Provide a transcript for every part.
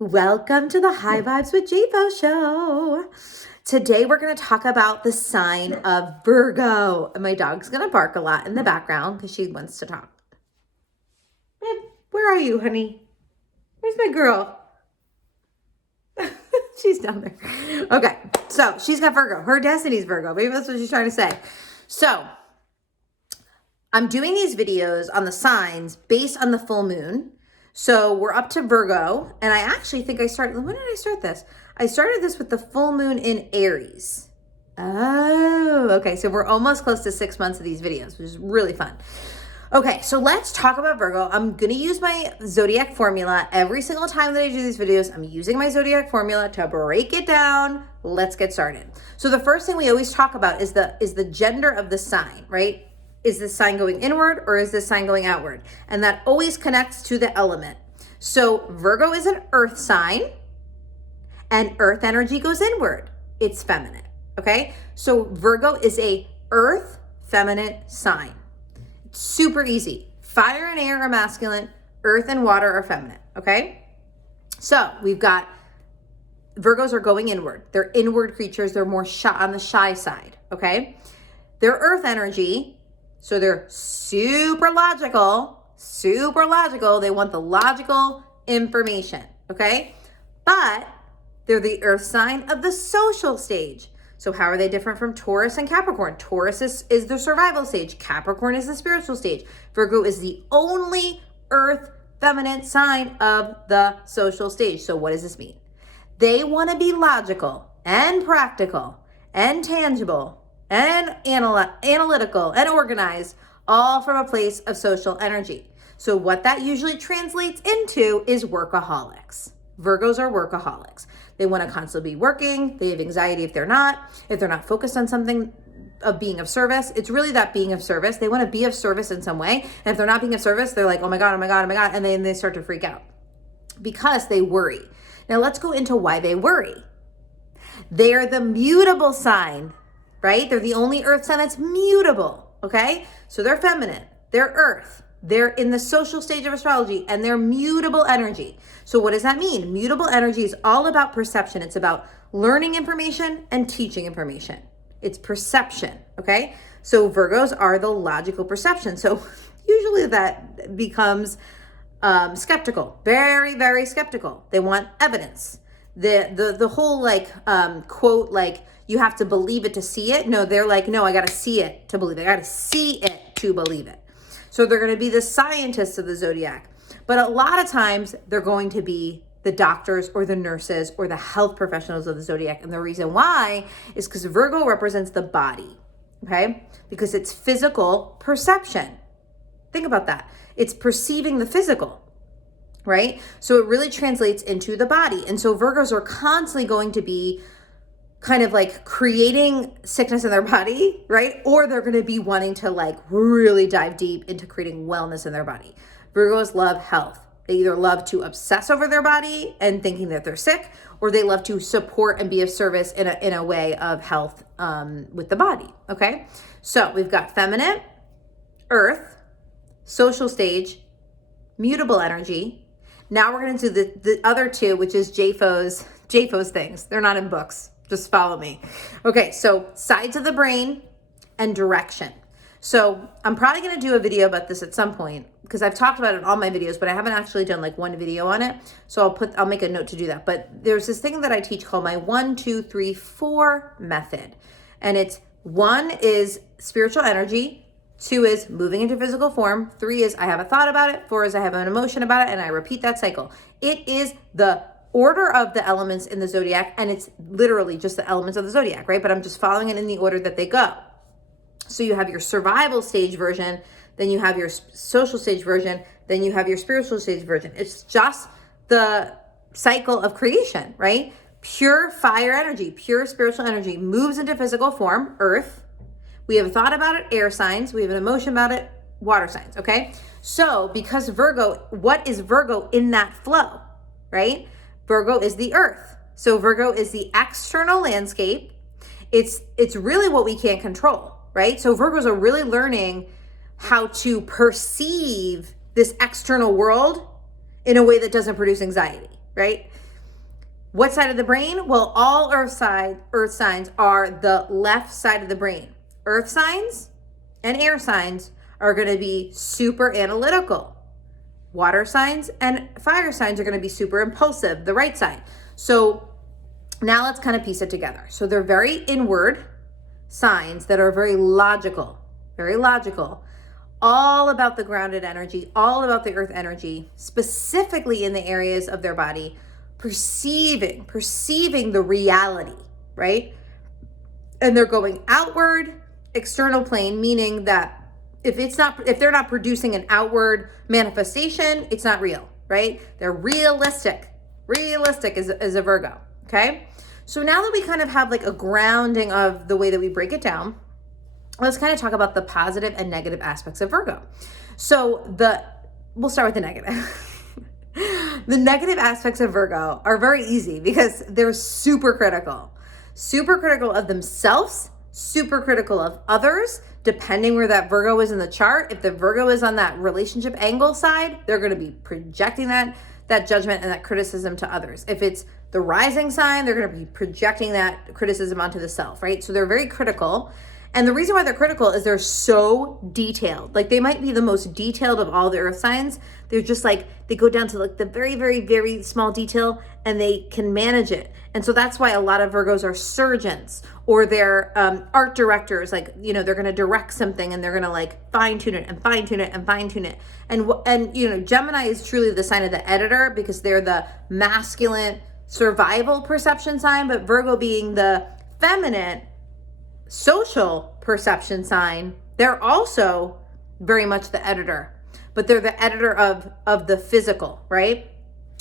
Welcome to the High Vibes with JFO show. Today we're going to talk about the sign of Virgo. And my dog's going to bark a lot in the background because she wants to talk. Babe, where are you, honey? Where's my girl? She's down there. Okay, so she's got Virgo. Her destiny's Virgo. Maybe that's what she's trying to say. So I'm doing these videos on the signs based on the full moon. So we're up to Virgo, and I actually think when did I start this? I started this with the full moon in Aries. Oh, okay. So we're almost close to 6 months of these videos, which is really fun. Okay, so let's talk about Virgo. I'm going to use my zodiac formula every single time that I do these videos. I'm using my zodiac formula to break it down. Let's get started. So the first thing we always talk about is the gender of the sign, right? Is this sign going inward or is this sign going outward? And that always connects to the element. So Virgo is an earth sign and earth energy goes inward. It's feminine, okay? So Virgo is a earth feminine sign. It's super easy. Fire and air are masculine, earth and water are feminine, okay? So we've got Virgos are going inward. They're inward creatures. They're more on the shy side, okay? Their earth energy, so they're super logical. They want the logical information, okay? But they're the earth sign of the social stage. So how are they different from Taurus and Capricorn? Taurus is the survival stage. Capricorn is the spiritual stage. Virgo is the only earth feminine sign of the social stage. So what does this mean? They want to be logical and practical and tangible and analytical and organized, all from a place of social energy. So what that usually translates into is workaholics. Virgos are workaholics. They want to constantly be working. They have anxiety if they're not focused on something of being of service. It's really that being of service. They want to be of service in some way. And if they're not being of service, they're like, oh my God. And then they start to freak out because they worry. Now let's go into why they worry. They are the mutable sign, right? They're the only earth sign that's mutable, okay? So they're feminine, they're earth, they're in the social stage of astrology, and they're mutable energy. So what does that mean? Mutable energy is all about perception. It's about learning information and teaching information. It's perception, okay? So Virgos are the logical perception. So usually that becomes skeptical, very, very skeptical. They want evidence. The whole quote, like you have to believe it to see it. No, they're like, no, I got to see it to believe it. I got to see it to believe it. So they're going to be the scientists of the zodiac. But a lot of times they're going to be the doctors or the nurses or the health professionals of the zodiac. And the reason why is because Virgo represents the body, okay? Because it's physical perception. Think about that. It's perceiving the physical, right? So it really translates into the body. And so Virgos are constantly going to be kind of like creating sickness in their body, right? Or they're going to be wanting to like really dive deep into creating wellness in their body. Virgos love health. They either love to obsess over their body and thinking that they're sick, or they love to support and be of service in a way of health with the body, okay? So we've got feminine, earth, social stage, mutable energy. Now we're going to do the other two, which is JFO's things. They're not in books. Just follow me. Okay, so sides of the brain and direction. So I'm probably going to do a video about this at some point because I've talked about it in all my videos, but I haven't actually done like one video on it. So I'll make a note to do that. But there's this thing that I teach called my 1, 2, 3, 4 method. And it's 1 is spiritual energy, 2 is moving into physical form, 3 is I have a thought about it, 4 is I have an emotion about it, and I repeat that cycle. It is the order of the elements in the zodiac, and it's literally just the elements of the zodiac, right? But I'm just following it in the order that they go. So you have your survival stage version, then you have your social stage version, then you have your spiritual stage version. It's just the cycle of creation, right? Pure fire energy, pure spiritual energy moves into physical form, earth. We have a thought about it, air signs. We have an emotion about it, water signs, okay? So because Virgo, what is Virgo in that flow, right? Virgo is the earth. So Virgo is the external landscape. It's really what we can't control, right? So Virgos are really learning how to perceive this external world in a way that doesn't produce anxiety, right? What side of the brain? Well, all earth signs are the left side of the brain. Earth signs and air signs are going to be super analytical. Water signs and fire signs are going to be super impulsive, the right side. So now let's kind of piece it together. So they're very inward signs that are very logical, all about the grounded energy, all about the earth energy, specifically in the areas of their body, perceiving the reality, right? And they're going outward, external plane, meaning that if they're not producing an outward manifestation, it's not real, right? They're realistic as a Virgo, okay? So now that we kind of have like a grounding of the way that we break it down, let's kind of talk about the positive and negative aspects of Virgo. So we'll start with the negative. The negative aspects of Virgo are very easy because they're super critical of themselves, super critical of others, depending where that Virgo is in the chart. If the Virgo is on that relationship angle side, they're going to be projecting that judgment and that criticism to others. If it's the rising sign, they're going to be projecting that criticism onto the self, right? So they're very critical. And the reason why they're critical is they're so detailed. Like they might be the most detailed of all the earth signs. They're just like, they go down to like the very, very, very small detail and they can manage it. And so that's why a lot of Virgos are surgeons or they're art directors. Like, you know, they're going to direct something and they're going to like fine tune it and fine tune it and fine tune it. And, you know, Gemini is truly the sign of the editor because they're the masculine survival perception sign, but Virgo being the feminine social perception sign, they're also very much the editor, but they're the editor of the physical, right?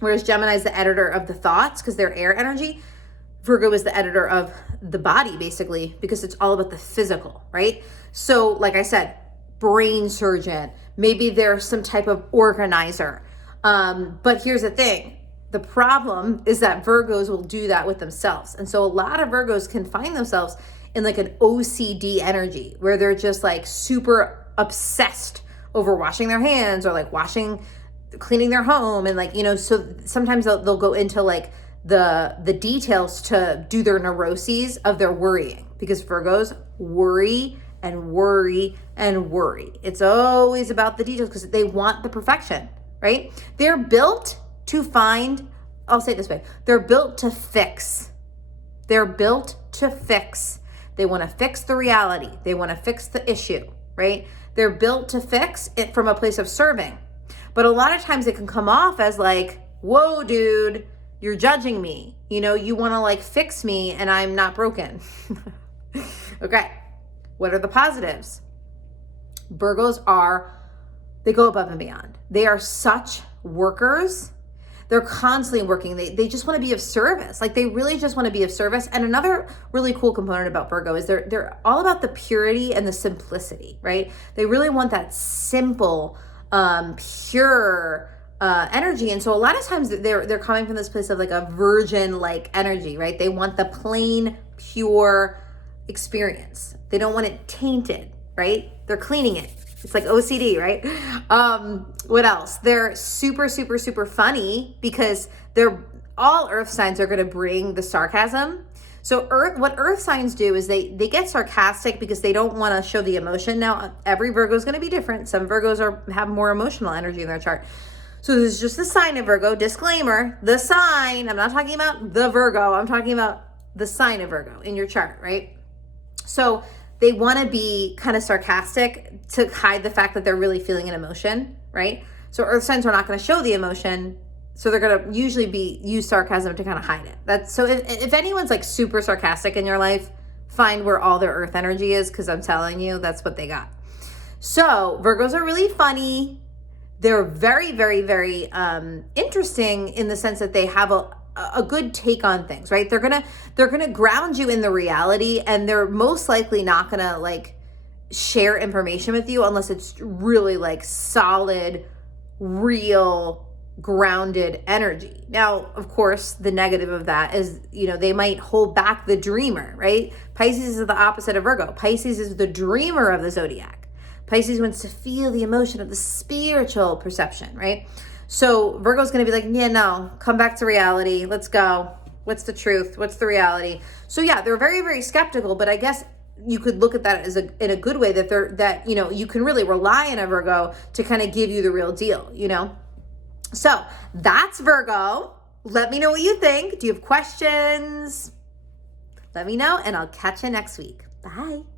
Whereas Gemini is the editor of the thoughts because they're air energy. Virgo is the editor of the body basically because it's all about the physical, right? So like I said, brain surgeon, maybe they're some type of organizer. But here's the thing. The problem is that Virgos will do that with themselves. And so a lot of Virgos can find themselves in like an OCD energy where they're just like super obsessed over washing their hands or like cleaning their home. And like, you know, so sometimes they'll go into like the details to do their neuroses of their worrying because Virgos worry and worry and worry. It's always about the details because they want the perfection, right? They're built to find, I'll say it this way, they're built to fix. They're built to fix. They want to fix the reality. They want to fix the issue, right? They're built to fix it from a place of serving. But a lot of times it can come off as like, whoa, dude, you're judging me. You know, you want to like fix me and I'm not broken. Okay. What are the positives? Virgos they go above and beyond. They are such workers. They're constantly working. They just want to be of service. Like they really just want to be of service. And another really cool component about Virgo is they're all about the purity and the simplicity, right? They really want that simple, pure energy. And so a lot of times they're coming from this place of like a virgin-like energy, right? They want the plain, pure experience. They don't want it tainted, right? They're cleaning it. It's like OCD, right? What else? They're super, super, super funny because all earth signs are going to bring the sarcasm. So what earth signs do is they get sarcastic because they don't want to show the emotion. Now, every Virgo is going to be different. Some Virgos have more emotional energy in their chart. So this is just the sign of Virgo. Disclaimer, the sign. I'm not talking about the Virgo. I'm talking about the sign of Virgo in your chart, right? So they want to be kind of sarcastic to hide the fact that they're really feeling an emotion, right? So earth signs are not going to show the emotion. So they're going to usually use sarcasm to kind of hide it. So if anyone's like super sarcastic in your life, find where all their earth energy is because I'm telling you, that's what they got. So Virgos are really funny. They're very, very, very interesting in the sense that they have a good take on things, right? They're gonna ground you in the reality, and they're most likely not gonna like share information with you unless it's really like solid, real, grounded energy. Now, of course, the negative of that is, you know, they might hold back the dreamer, right? Pisces is the opposite of Virgo. Pisces is the dreamer of the zodiac. Pisces wants to feel the emotion of the spiritual perception, right? So Virgo's going to be like, yeah, no, come back to reality. Let's go. What's the truth? What's the reality? So yeah, they're very, very skeptical, but I guess you could look at that as in a good way, that you can really rely on a Virgo to kind of give you the real deal, So that's Virgo. Let me know what you think. Do you have questions? Let me know, and I'll catch you next week. Bye.